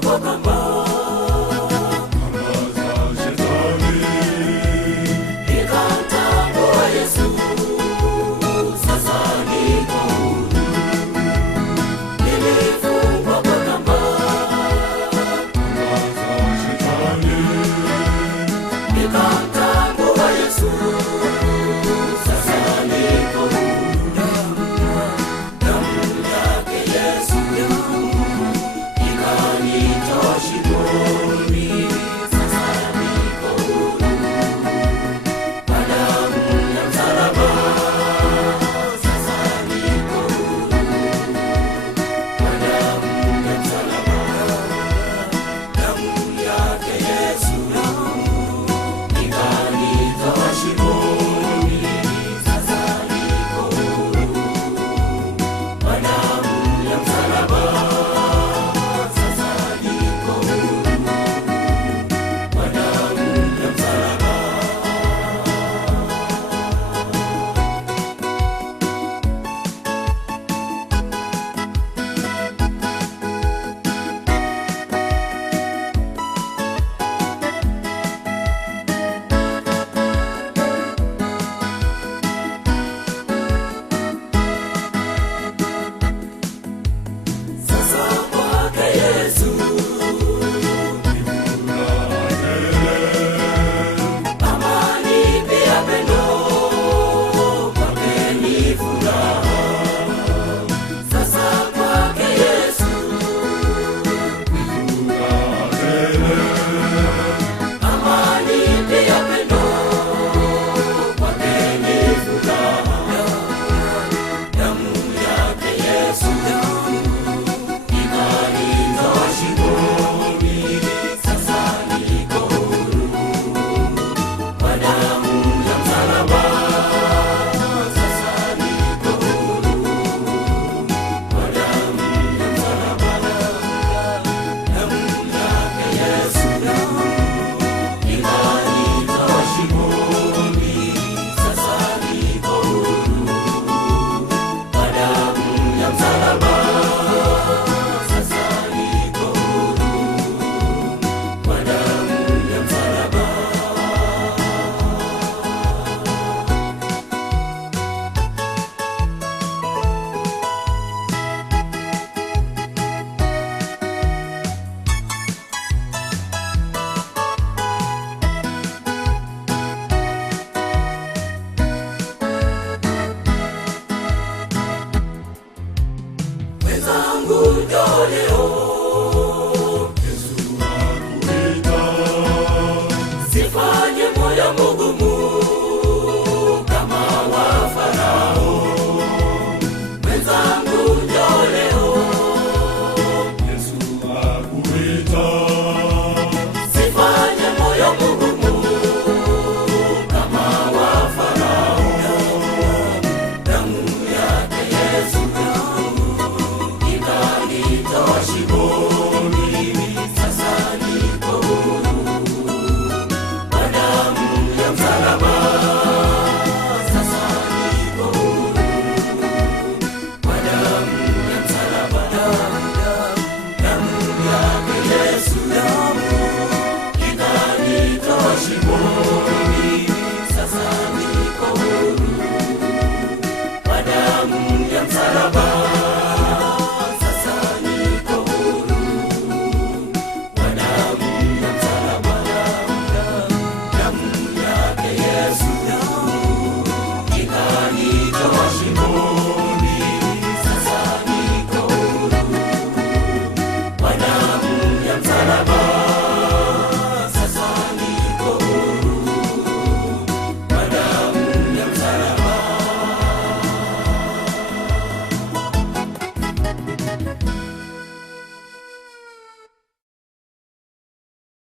kwa kamba za shetani, nikamtambua Yesu, sasa niko huru. Nilifungwa kwa kamba za shetani, nikamtambua Yesu, sasa niko huru. Damu yake Yesu ikanitoa shimoni, sasa niko huru. Kwa damu ya msalaba, sasa niko huru. Kwa damu ya msalaba, damu yake Yesu ikanitoa shimoni, sasa niko huru. Kwa damu ya msalaba, sasa niko huru. Kwa damu ya msalaba. Sasa kwake Yesu ni furaha tele, amani pia pendo, kwake ni furaha. Sasa kwake Yesu ni furaha tele, amani pia pendo, kwake ni furaha. Damu yake Yesu ikanitoa shimoni, sasa niko huru. Kwa damu ya msalaba, sasa niko huru. Kwa damu ya msalaba, damu yake Yesu ikanitoa shimoni, sasa niko huru. Kwa damu ya msalaba, sasa niko huru. Kwa damu ya msalaba. Wenzangu